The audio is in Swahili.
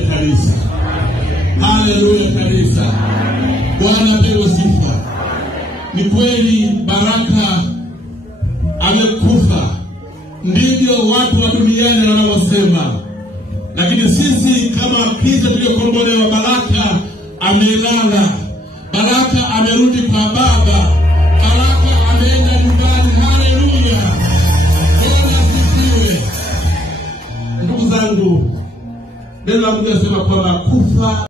kanisa. Haleluya kanisa. Bwana apewe sifa. Ni kweli Baraka amekufa, ndivyo watu wa duniani wanaosema. Lakini sisi kama Kristo tuliokombolewa, Baraka amelala. Baraka amerudi kwa Baba. Baraka ameenda nyumbani. Haleluya. Bwana asifiwe. Ndugu zangu, neno la Mungu linasema kwamba kufa